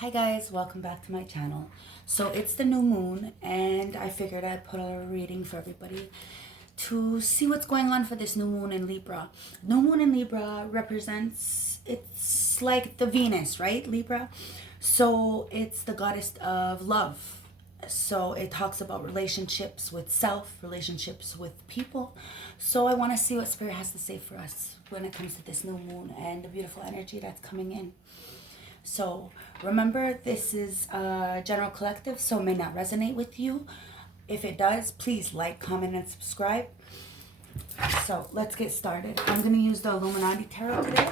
Hi guys, welcome back to my channel. So it's the new moon and I figured I'd put out a reading for everybody to see what's going on for this new moon in Libra. New moon in Libra represents, it's like the Venus, right? Libra. So it's the goddess of love. So it talks about relationships with self, relationships with people. So I want to see what Spirit has to say for us when it comes to this new moon and the beautiful energy that's coming in. So remember, this is a general collective, so it may not resonate with you. If it does, please like, comment, and subscribe. So let's get started. I'm going to use the Illuminati Tarot today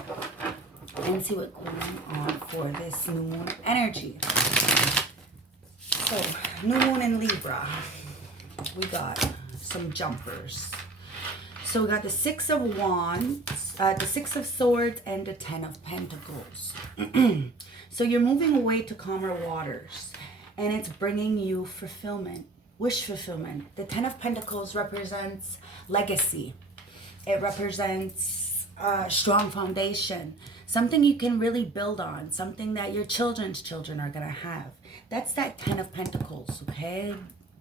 and see what's going on for this new moon energy. So, new moon in Libra. We got some jumpers. So we got the Six of Wands, the Six of Swords, and the Ten of Pentacles. So you're moving away to calmer waters, and it's bringing you fulfillment, wish fulfillment. The Ten of Pentacles represents legacy. It represents a strong foundation, something you can really build on, something that your children's children are going to have. That's that Ten of Pentacles, okay?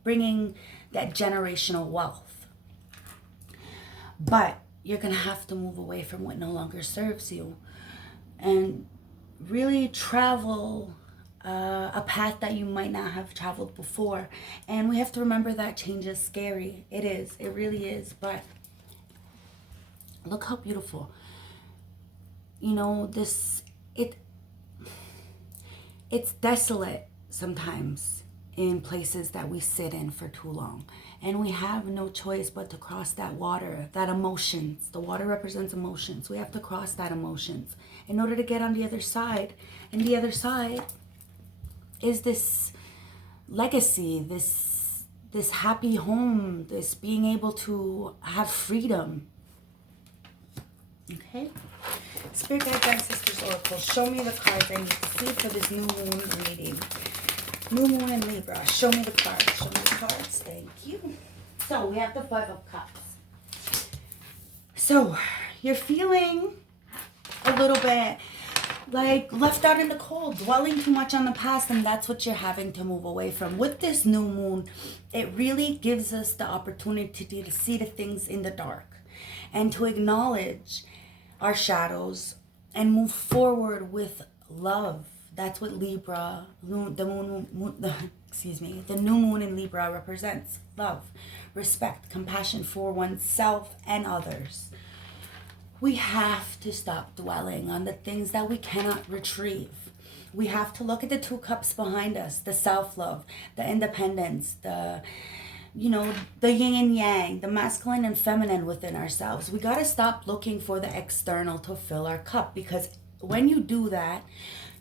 Bringing that generational wealth. But you're going to have to move away from what no longer serves you and really travel a path that you might not have traveled before. And we have to remember that change is scary. It is. It really is. But look how beautiful. You know, it's desolate sometimes in places that we sit in for too long. And we have no choice but to cross that water, that emotions. The water represents emotions. We have to cross that emotions in order to get on the other side. And the other side is this legacy, this happy home, this being able to have freedom. Okay? Spirit guides, ancestors, oracles, show me the cards I need to see for this new moon reading. New moon in Libra. Show me the cards. Show me the cards. Thank you. So we have the Five of Cups. So you're feeling a little bit like left out in the cold, dwelling too much on the past, and that's what you're having to move away from. With this new moon, it really gives us the opportunity to see the things in the dark and to acknowledge our shadows and move forward with love. That's what Libra, the new moon in Libra represents. Love, respect, compassion for oneself and others. We have to stop dwelling on the things that we cannot retrieve. We have to look at the two cups behind us, the self-love, the independence, the yin and yang, the masculine and feminine within ourselves. We got to stop looking for the external to fill our cup, because when you do that,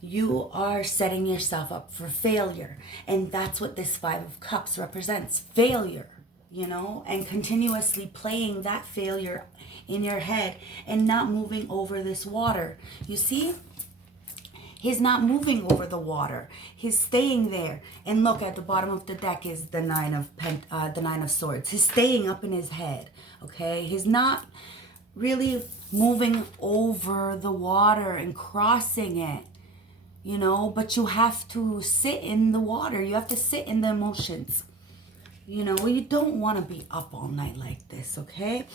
you are setting yourself up for failure. And that's what this Five of Cups represents. Failure, and continuously playing that failure in your head and not moving over this water. You see? He's not moving over the water. He's staying there. And look, at the bottom of the deck is the Nine of Swords. He's staying up in his head, okay? He's not really moving over the water and crossing it. But you have to sit in the water. You have to sit in the emotions. You don't want to be up all night like this, okay?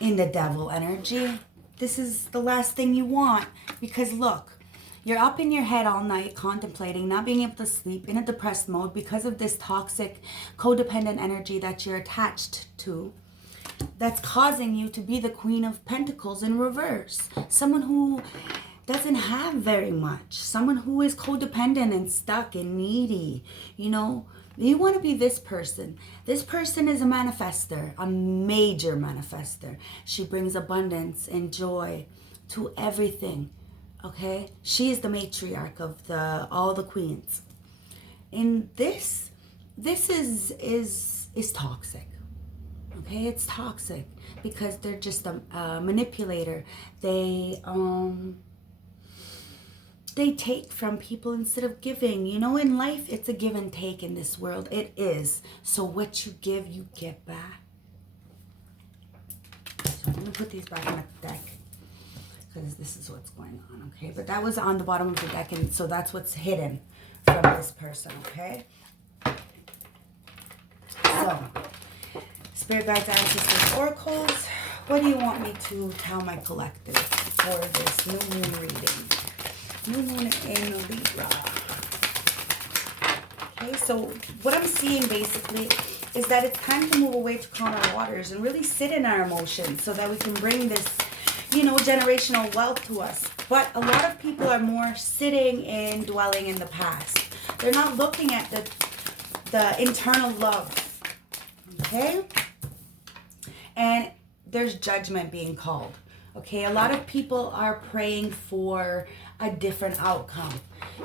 In the devil energy. This is the last thing you want. Because look, you're up in your head all night contemplating, not being able to sleep, in a depressed mode because of this toxic, codependent energy that you're attached to. That's causing you to be the Queen of Pentacles in reverse. Someone who doesn't have very much. Someone who is codependent and stuck and needy. You want to be this person. This person is a manifester, a major manifester. She brings abundance and joy to everything. Okay? She is the matriarch of all the queens. And this is toxic. Okay? It's toxic because they're just a manipulator. They take from people instead of giving. In life, it's a give and take in this world. It is. So what you give, you get back. So I'm going to put these back in the deck. because this is what's going on, okay? But that was on the bottom of the deck, and so that's what's hidden from this person, okay? So, Spirit Guides, Ancestors, Oracles, what do you want me to tell my collective for this new moon reading? New moon in Libra. Okay, so what I'm seeing basically is that it's time to move away to calmer waters and really sit in our emotions so that we can bring this, you know, generational wealth to us. But a lot of people are more sitting and dwelling in the past. They're not looking at the internal love. Okay? And there's judgment being called. Okay? A lot of people are praying for a different outcome.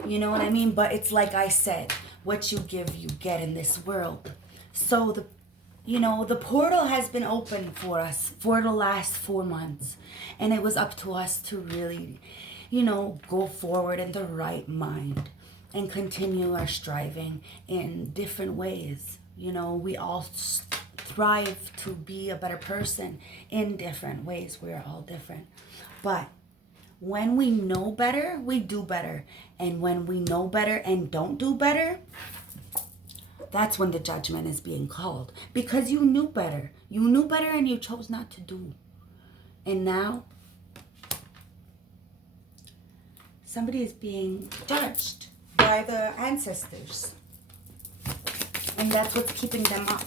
You know what I mean? But it's like I said, what you give, you get in this world. So the portal has been open for us for the last 4 months. And it was up to us to really, go forward in the right mind and continue our striving in different ways. We all strive to be a better person in different ways. We're all different. But when we know better, we do better. And when we know better and don't do better, that's when the judgment is being called. Because you knew better. You knew better and you chose not to do. And now, somebody is being judged by the ancestors. And that's what's keeping them up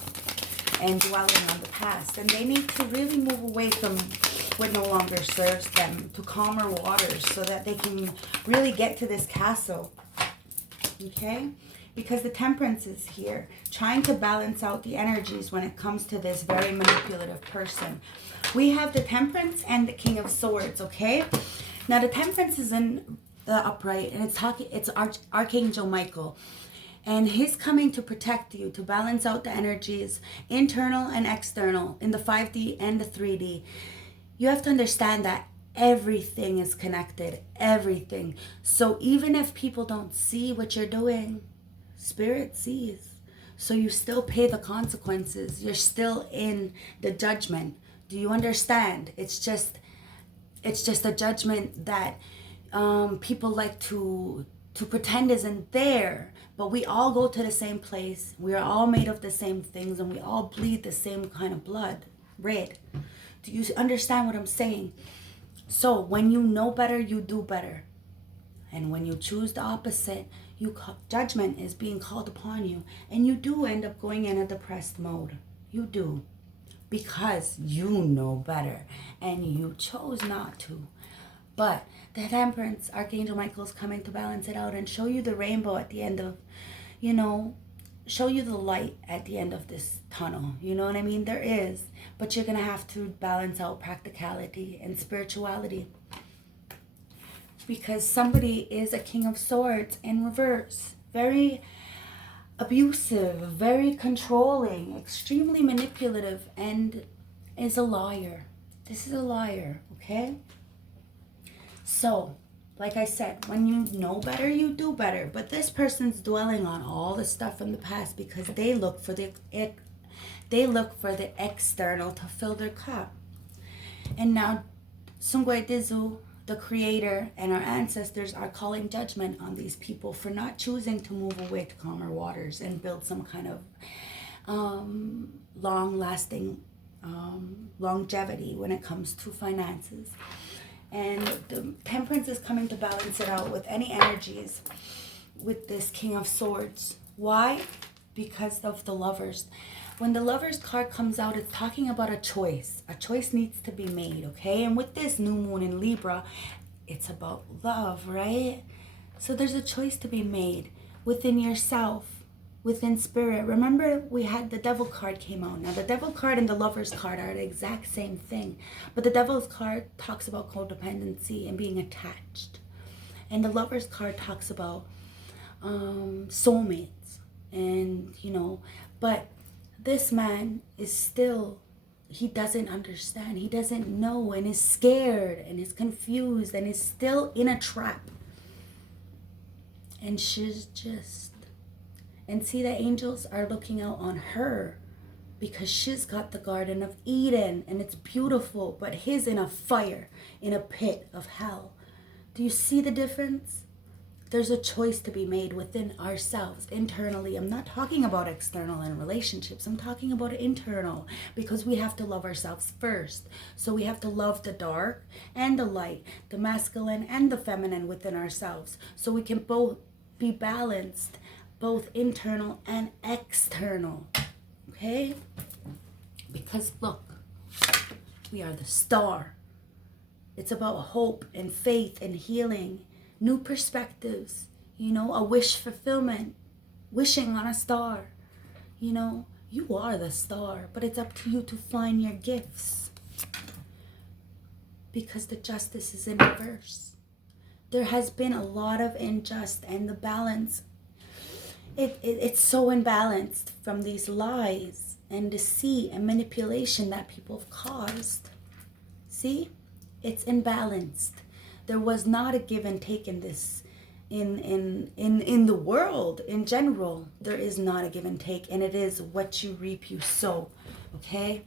and dwelling on the past. And they need to really move away from what no longer serves them to calmer waters so that they can really get to this castle. Okay? Because the Temperance is here, trying to balance out the energies when it comes to this very manipulative person. We have the Temperance and the King of Swords, okay? Now, the Temperance is in the upright, and it's Archangel Michael. And he's coming to protect you, to balance out the energies, internal and external, in the 5D and the 3D. You have to understand that everything is connected, everything. So even if people don't see what you're doing, Spirit sees. So you still pay the consequences. You're still in the judgment. Do you understand? It's just a judgment that people like to pretend isn't there. But we all go to the same place. We are all made of the same things, and we all bleed the same kind of blood, red. Do you understand what I'm saying? So when you know better, you do better. And when you choose the opposite, judgment is being called upon you. And you do end up going in a depressed mode. You do. Because you know better. And you chose not to. But the Temperance, Archangel Michael is coming to balance it out and show you the rainbow at the end of, show you the light at the end of this tunnel. You know what I mean? There is. But you're going to have to balance out practicality and spirituality. Because somebody is a King of Swords in reverse. Very abusive, very controlling, extremely manipulative, and is a liar. This is a liar, okay? So, like I said, when you know better, you do better. But this person's dwelling on all the stuff from the past because they look for the external to fill their cup. And now, Sungwe Dizu, the creator, and our ancestors are calling judgment on these people for not choosing to move away to calmer waters and build some kind of long-lasting longevity when it comes to finances. And the Temperance is coming to balance it out with any energies with this King of Swords. Why? Because of the Lovers. When the Lovers card comes out, it's talking about a choice. A choice needs to be made, okay? And with this new moon in Libra, it's about love, right? So there's a choice to be made within yourself, within spirit. Remember, we had the Devil card came out. Now, the Devil card and the Lovers card are the exact same thing. But the Devil's card talks about codependency and being attached. And the Lovers card talks about soulmates. And, but this man is still, he doesn't understand. He doesn't know and is scared and is confused and is still in a trap. And she's just, and see, the angels are looking out on her because she's got the Garden of Eden and it's beautiful, but he's in a fire, in a pit of hell. Do you see the difference? There's a choice to be made within ourselves, internally. I'm not talking about external and relationships. I'm talking about internal, because we have to love ourselves first. So we have to love the dark and the light, the masculine and the feminine within ourselves, so we can both be balanced, both internal and external. Okay? Because look, we are the star. It's about hope and faith and healing, new perspectives, a wish fulfillment, wishing on a star. You are the star, but it's up to you to find your gifts, because the justice is in reverse. There has been a lot of injustice, and the balance, it's so imbalanced from these lies and deceit and manipulation that people have caused. See? It's imbalanced. There was not a give and take in this, in the world in general. There is not a give and take, and it is what you reap you sow. Okay?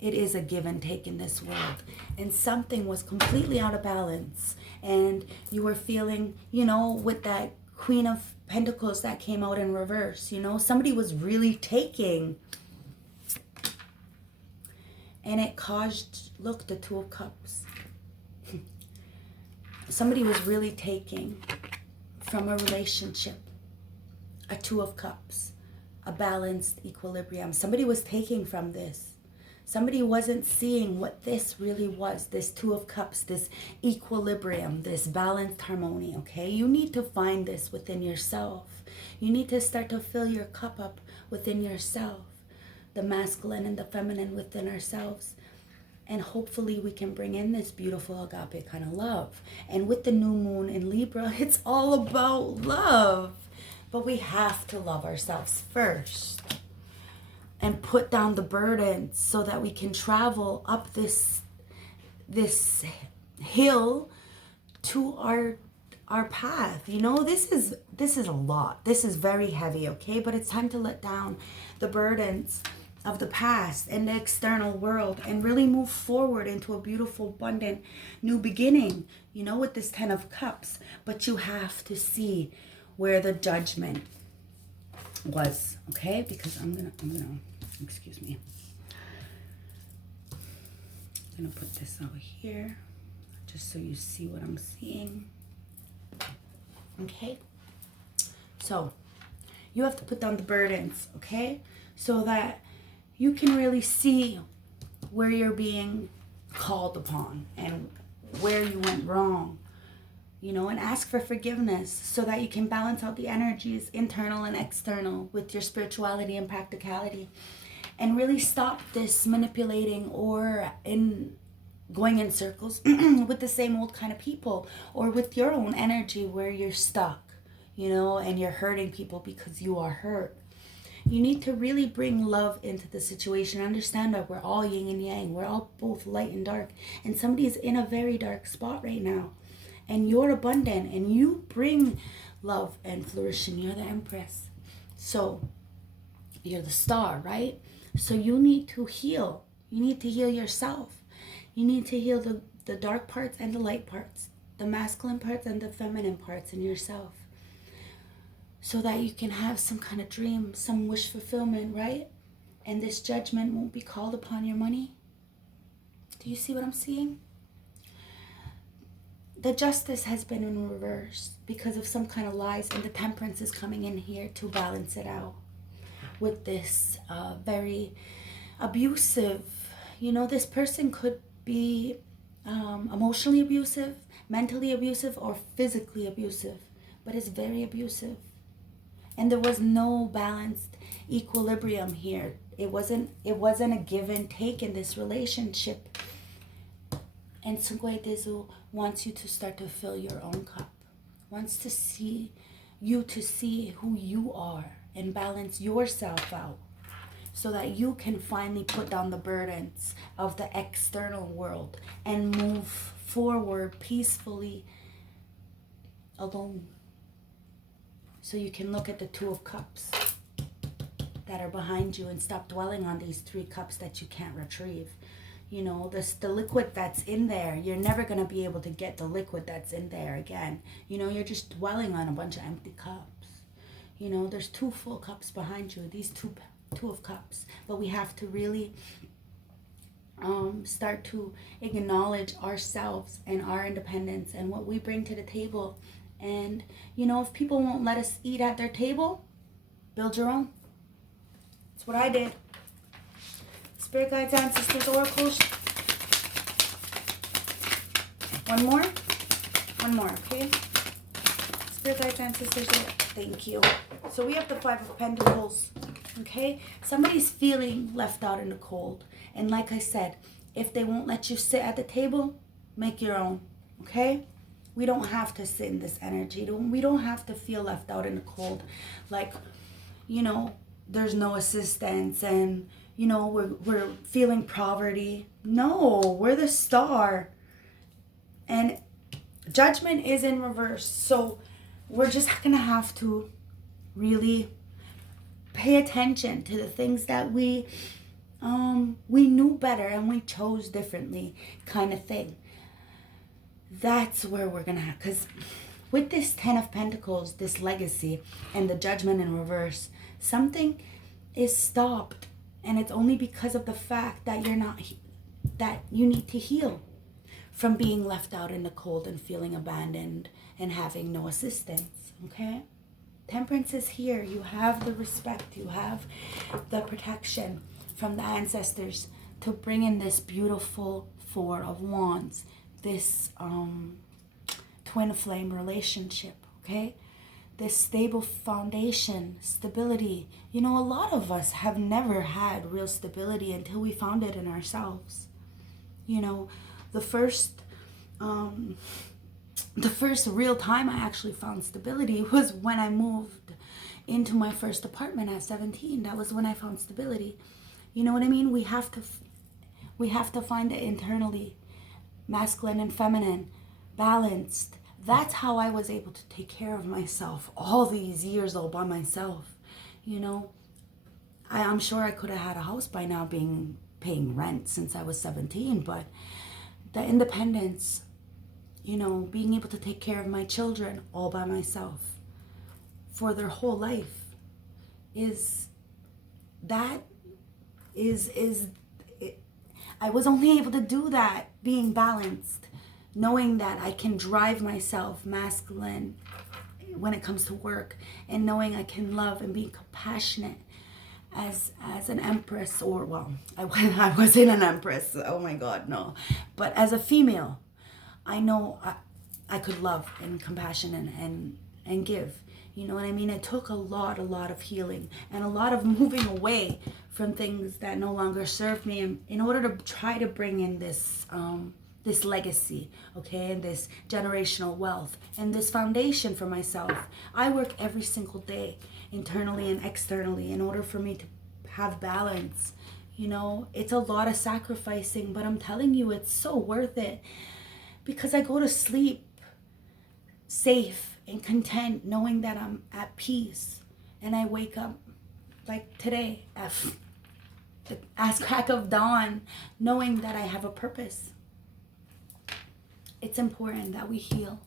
It is a give and take in this world, and something was completely out of balance, and you were feeling, with that Queen of Pentacles that came out in reverse, somebody was really taking, and it caused, look, the Two of Cups. Somebody was really taking from a relationship, a Two of Cups, a balanced equilibrium. Somebody was taking from this. Somebody wasn't seeing what this really was, this Two of Cups, this equilibrium, this balanced harmony, okay? You need to find this within yourself. You need to start to fill your cup up within yourself, the masculine and the feminine within ourselves. And hopefully we can bring in this beautiful agape kind of love. And with the new moon in Libra, it's all about love. But we have to love ourselves first and put down the burdens so that we can travel up this hill to our path. This is a lot. This is very heavy, okay? But it's time to let down the burdens of the past and the external world and really move forward into a beautiful, abundant new beginning, with this 10 of Cups. But you have to see where the judgment was, okay? Because I'm gonna excuse me, I'm gonna put this over here just so you see what I'm seeing. Okay, so you have to put down the burdens, okay, so that you can really see where you're being called upon and where you went wrong, and ask for forgiveness so that you can balance out the energies, internal and external, with your spirituality and practicality, and really stop this manipulating or in going in circles with the same old kind of people, or with your own energy where you're stuck, and you're hurting people because you are hurt. You need to really bring love into the situation. Understand that we're all yin and yang. We're all both light and dark. And somebody is in a very dark spot right now. And you're abundant. And you bring love and flourishing. You're the Empress. So, you're the star, right? So you need to heal. You need to heal yourself. You need to heal the dark parts and the light parts. The masculine parts and the feminine parts in yourself. So that you can have some kind of dream, some wish fulfillment, right? And this judgment won't be called upon your money. Do you see what I'm seeing? The justice has been in reverse because of some kind of lies, and the temperance is coming in here to balance it out with this very abusive, this person could be emotionally abusive, mentally abusive, or physically abusive, but it's very abusive. And there was no balanced equilibrium here. It wasn't a give and take in this relationship. And Sungwe Dezu wants you to start to fill your own cup. Wants to see who you are and balance yourself out, so that you can finally put down the burdens of the external world and move forward peacefully alone. So you can look at the Two of Cups, that are behind you and stop dwelling on these 3 cups that you can't retrieve. You know, the liquid that's in there, you're never going to be able to get the liquid that's in there again. You know, you're just dwelling on a bunch of empty cups. You know, there's 2 full cups behind you, these two of cups. But we have to really start to acknowledge ourselves and our independence and what we bring to the table. And, you know, if people won't let us eat at their table, build your own. That's what I did. Spirit guides, ancestors, oracles. One more, okay? Spirit guides, ancestors, thank you. So we have the 5 of Pentacles, okay? Somebody's feeling left out in the cold. And like I said, if they won't let you sit at the table, make your own, okay? We don't have to sit in this energy. We don't have to feel left out in the cold. Like, you know, there's no assistance and, you know, we're feeling poverty. No, we're the star. And judgment is in reverse. So we're just going to have to really pay attention to the things that we knew better and we chose differently kind of thing. That's where we're going to have, because with this 10 of Pentacles, this legacy and the judgment in reverse, something is stopped. And it's only because of the fact that that you need to heal from being left out in the cold and feeling abandoned and having no assistance, okay? Temperance is here. You have the respect. You have the protection from the ancestors to bring in this beautiful 4 of Wands, this twin flame relationship, okay? This stable foundation, stability. You know, a lot of us have never had real stability until we found it in ourselves. You know, the first real time I actually found stability was when I moved into my first apartment at 17. That was when I found stability. You know what I mean? We have to find it internally, masculine and feminine, balanced. That's how I was able to take care of myself all these years all by myself. You know, I'm sure I could have had a house by now paying rent since I was 17, but the independence, you know, being able to take care of my children all by myself for their whole life I was only able to do that being balanced, knowing that I can drive myself masculine when it comes to work, and knowing I can love and be compassionate as an empress, or, well, I wasn't an empress, oh my God, no. But as a female, I know I could love and compassion and give. You know what I mean? It took a lot of healing and a lot of moving away from things that no longer served me in order to try to bring in this legacy, okay, and this generational wealth and this foundation for myself. I work every single day, internally and externally, in order for me to have balance. You know, it's a lot of sacrificing, but I'm telling you, it's so worth it, because I go to sleep safe and content, knowing that I'm at peace, and I wake up like today at the ass crack of dawn, knowing that I have a purpose. It's important that we heal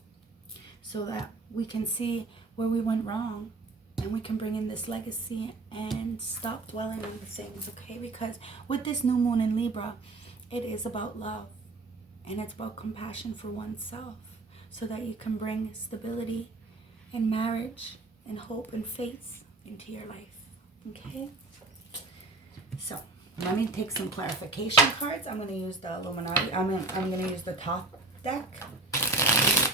so that we can see where we went wrong, and we can bring in this legacy and stop dwelling on the things, okay? Because with this new moon in Libra, it is about love, and it's about compassion for oneself, so that you can bring stability and marriage and hope and faith into your life, okay? So let me take some clarification cards. I'm going to use the Illuminati. I'm going to use the top deck.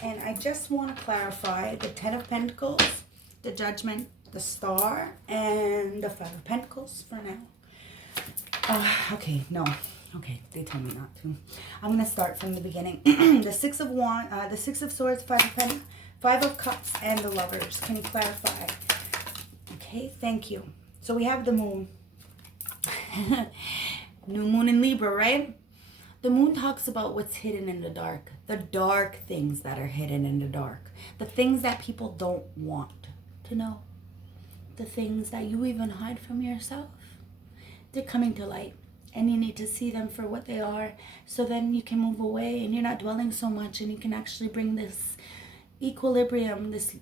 And I just want to clarify the 10 of Pentacles, the Judgment, the Star, and the 5 of Pentacles for now. Okay, they tell me not to. I'm going to start from the beginning. The 6 of Swords, 5 of Cups, and the Lovers. Can you clarify? Okay, thank you. So we have the moon. New moon in Libra, right? The moon talks about what's hidden in the dark things that are hidden in the dark, the things that people don't want to know, the things that you even hide from yourself, they're coming to light. And you need to see them for what they are, so then you can move away and you're not dwelling so much, and you can actually bring this equilibrium, this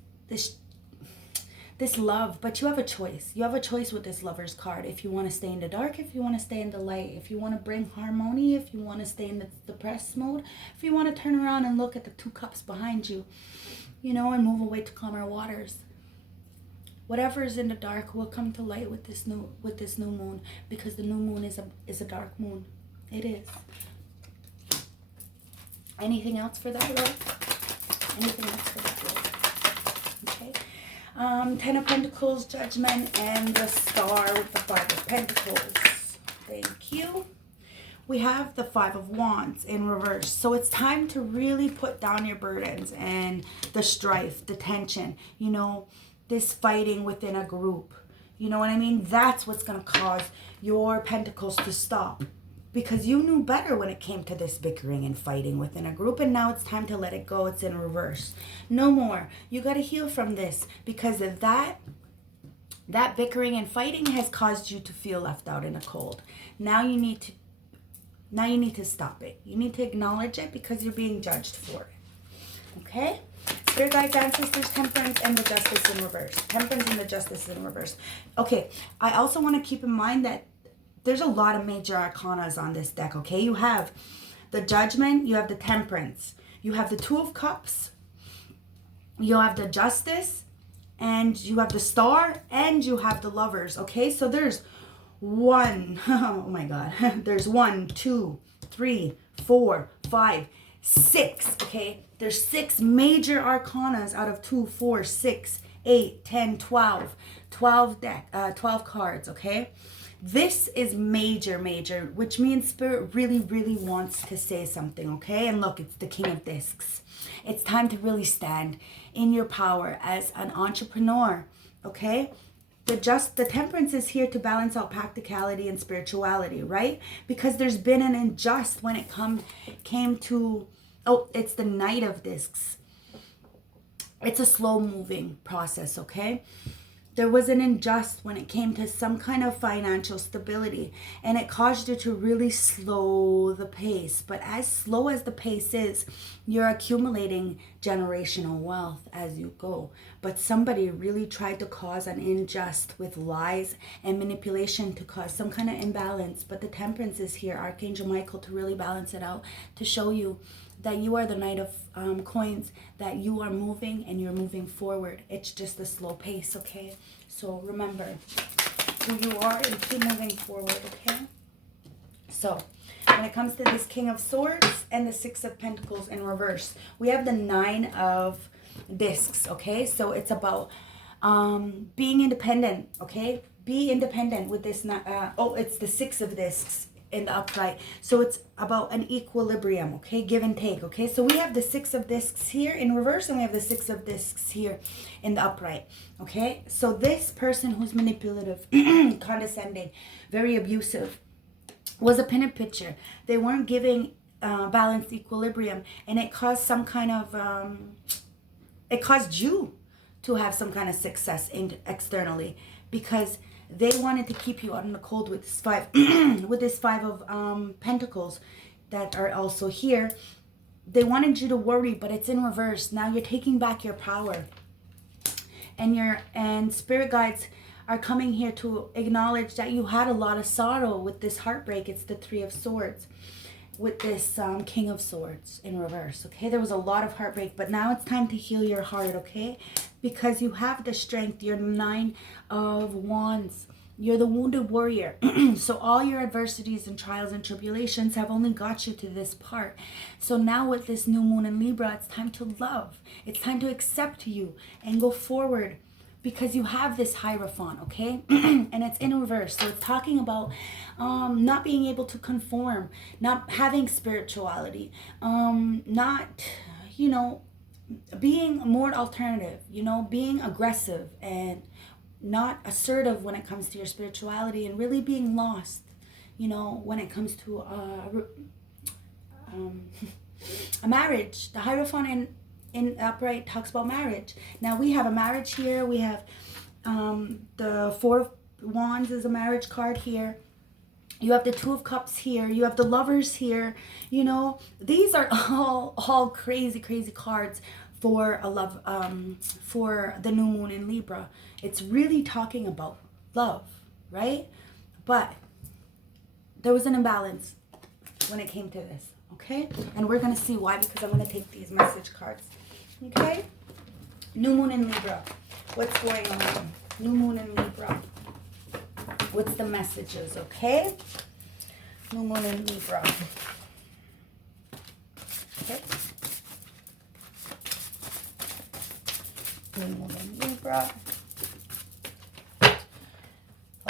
love. But you have a choice. You have a choice with this Lover's card. If you want to stay in the dark, if you want to stay in the light, if you want to bring harmony, if you want to stay in the depressed mode, if you want to turn around and look at the 2 cups behind you, you know, and move away to calmer waters. Whatever is in the dark will come to light with this new moon, because the new moon is a dark moon. It is. Anything else for that, love? Anything else for that, love? Okay. 10 of Pentacles, Judgment, and the Star with the 5 of Pentacles. Thank you. We have the 5 of Wands in reverse. So it's time to really put down your burdens and the strife, the tension, you know, this fighting within a group. You know what I mean? That's what's going to cause your pentacles to stop. Because you knew better when it came to this bickering and fighting within a group. And now it's time to let it go. It's in reverse. No more. You got to heal from this. Because of that bickering and fighting has caused you to feel left out in the cold. Now you need to stop it. You need to acknowledge it, because you're being judged for it. Okay? Spirit guides, ancestors, Temperance, and the Justice in reverse. Temperance and the Justice in reverse. Okay, I also want to keep in mind that there's a lot of major arcanas on this deck, okay? You have the Judgment, you have the Temperance, you have the 2 of Cups, you have the Justice, and you have the Star, and you have the Lovers, okay? So there's oh my God. There's 1, 2, 3, 4, 5, 6, okay? There's 6 major arcanas out of 2, 4, 6, 8, 10, 12. 12 cards, okay? This is major, which means Spirit really, really wants to say something, okay? And look, it's the King of Discs. It's time to really stand in your power as an entrepreneur, okay? The Temperance is here to balance out practicality and spirituality, right? Because there's been an unjust when it came to, it's the Knight of Discs. It's a slow moving process, okay? There was an unjust when it came to some kind of financial stability, and it caused you to really slow the pace. But as slow as the pace is, you're accumulating generational wealth as you go. But somebody really tried to cause an unjust with lies and manipulation to cause some kind of imbalance. But the Temperance is here, Archangel Michael, to really balance it out, to show you that you are the Knight of Coins, that you are moving and you're moving forward. It's just a slow pace, okay? So remember who you are and keep moving forward, okay? So when it comes to this King of Swords and the 6 of Pentacles in reverse, we have the 9 of Discs, okay? So it's about being independent, okay? Be independent with this. It's the 6 of Discs in the upright. So it's about an equilibrium, okay? Give and take, okay? So we have the 6 of Discs here in reverse, and we have the 6 of Discs here in the upright, okay? So this person who's manipulative, condescending, very abusive, was a pinup picture. They weren't giving balanced equilibrium, and it caused some kind of, it caused you to have some kind of success externally, because they wanted to keep you out in the cold with this 5 with this 5 of Pentacles that are also here. They wanted you to worry, but it's in reverse. Now you're taking back your power, and Spirit guides are coming here to acknowledge that you had a lot of sorrow with this heartbreak. It's the 3 of Swords with this King of Swords in reverse, okay? There was a lot of heartbreak, but now it's time to heal your heart, okay? Because you have the strength. You're 9 of Wands. You're the wounded warrior. So all your adversities and trials and tribulations have only got you to this part. So now with this new moon in Libra, it's time to love. It's time to accept you and go forward, because you have this Hierophant, okay? And it's in reverse. So it's talking about not being able to conform, not having spirituality, not, you know, being more alternative, you know, being aggressive and not assertive when it comes to your spirituality, and really being lost, you know, when it comes to a marriage. The Hierophant in upright talks about marriage. Now we have a marriage here. We have The Four of Wands is a marriage card here. You have the Two of Cups here. You have the Lovers here. You know, these are all crazy, crazy cards for a love, for the new moon in Libra. It's really talking about love, right? But there was an imbalance when it came to this, okay? And we're going to see why, because I'm going to take these message cards, okay? New moon in Libra. What's going on? New moon in Libra. What's the messages, okay? New moon in Libra. Okay. New moon in Libra.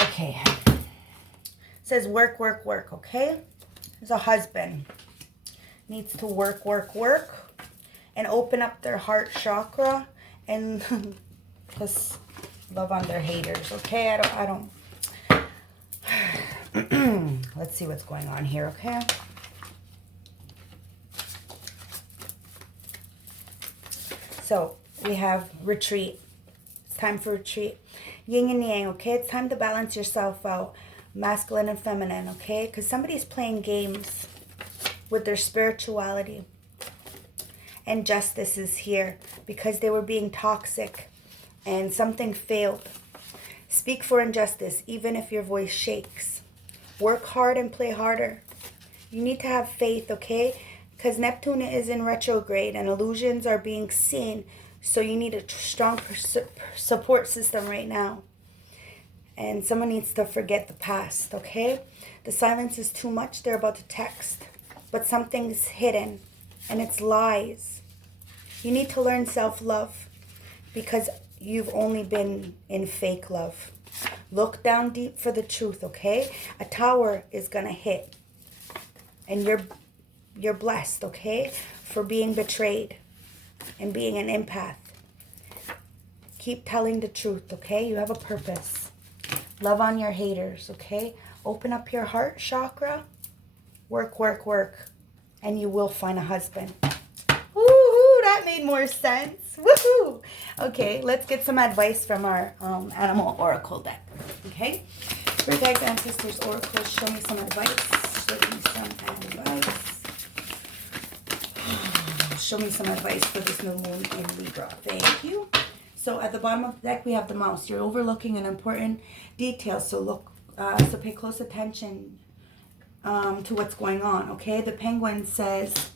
Okay. It says work, work, work, okay? There's a husband. Needs to work, work, work. And open up their heart chakra. And just love on their haters, okay? I don't. Let's see what's going on here, okay? So we have retreat. It's time for retreat. Yin and yang, okay? It's time to balance yourself out. Masculine and feminine, okay? Because somebody's playing games with their spirituality. And justice is here because they were being toxic and something failed. Speak for injustice, even if your voice shakes. Work hard and play harder. You need to have faith, okay? Because Neptune is in retrograde and illusions are being seen. So you need a strong support system right now. And someone needs to forget the past, okay? The silence is too much. They're about to text. But something's hidden. And it's lies. You need to learn self-love. Because you've only been in fake love. Look down deep for the truth, okay? A tower is going to hit. And you're blessed, okay? For being betrayed and being an empath. Keep telling the truth, okay? You have a purpose. Love on your haters, okay? Open up your heart chakra. Work, work, work. And you will find a husband. Woohoo! That made more sense. Woohoo! Okay, let's get some advice from our animal oracle deck. Okay? Spirit guides, ancestors, oracles, show me some advice. Show me some advice. Show me some advice for this new moon in Libra. Thank you. So at the bottom of the deck, we have the mouse. You're overlooking an important detail. So so pay close attention to what's going on. Okay? The penguin says,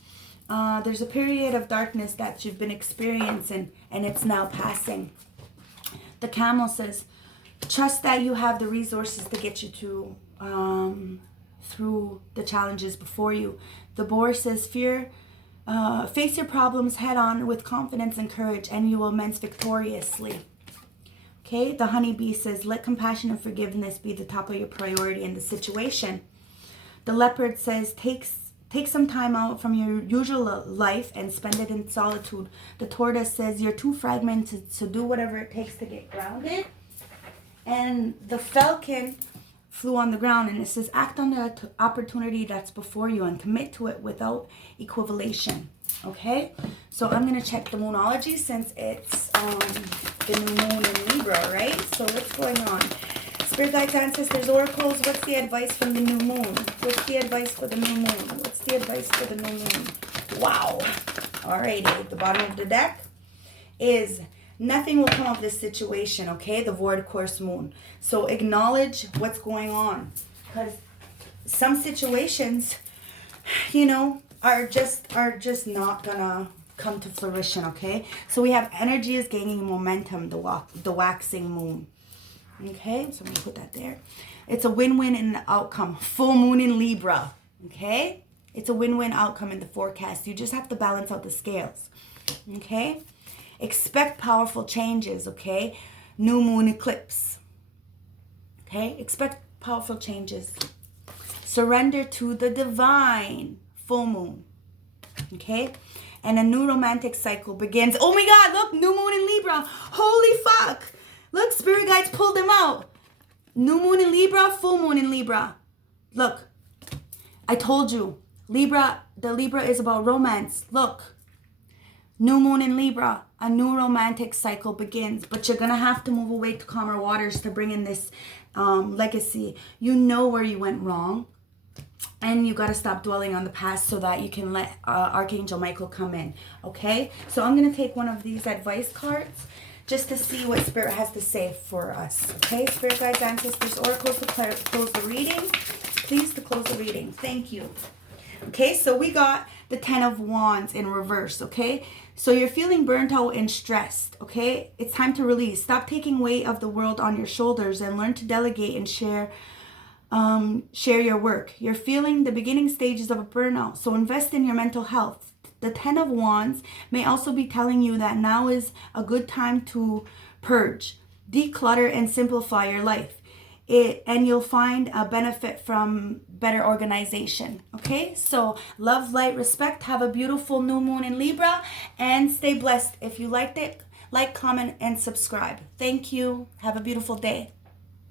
there's a period of darkness that you've been experiencing and it's now passing. The camel says, trust that you have the resources to get you to through the challenges before you. The boar says, face your problems head on with confidence and courage and you will immense victoriously. Okay, the honeybee says, let compassion and forgiveness be the top of your priority in the situation. The leopard says, take some time out from your usual life and spend it in solitude. The tortoise says, you're too fragmented, so do whatever it takes to get grounded. And the falcon flew on the ground and it says, act on the opportunity that's before you and commit to it without equivalation. Okay? So I'm going to check the moonology since it's the new moon in Libra, right? So what's going on? Spirit guides, ancestors, oracles, what's the advice from the new moon? What's the advice for the new moon? What's the advice for the new moon? Wow. Alrighty, at the bottom of the deck is nothing will come of this situation, okay? The void course moon. So acknowledge what's going on. Because some situations, you know, are just not gonna come to fruition, okay? So we have energy is gaining momentum, the waxing moon. Okay, so I'm going to put that there. It's a win-win in the outcome. Full moon in Libra. Okay? It's a win-win outcome in the forecast. You just have to balance out the scales. Okay? Expect powerful changes. Okay? New moon eclipse. Okay? Expect powerful changes. Surrender to the divine. Full moon. Okay? And a new romantic cycle begins. Oh my God, look, new moon in Libra. Holy fuck. Look, spirit guides pulled them out. New moon in Libra, full moon in Libra. Look, I told you, the Libra is about romance. Look, new moon in Libra, a new romantic cycle begins. But you're going to have to move away to calmer waters to bring in this legacy. You know where you went wrong. And you got to stop dwelling on the past so that you can let Archangel Michael come in. Okay? So I'm going to take one of these advice cards just to see what Spirit has to say for us. Okay? Spirit guides, ancestors, oracles to close the reading. Please to close the reading. Thank you. Okay? So we got the 10 of Wands in reverse. Okay? So you're feeling burnt out and stressed. Okay? It's time to release. Stop taking weight of the world on your shoulders and learn to delegate and share your work. You're feeling the beginning stages of a burnout, so invest in your mental health. The 10 of Wands may also be telling you that now is a good time to purge, declutter, and simplify your life. And you'll find a benefit from better organization. Okay, so love, light, respect. Have a beautiful new moon in Libra, and stay blessed. If you liked it, like, comment, and subscribe. Thank you. Have a beautiful day.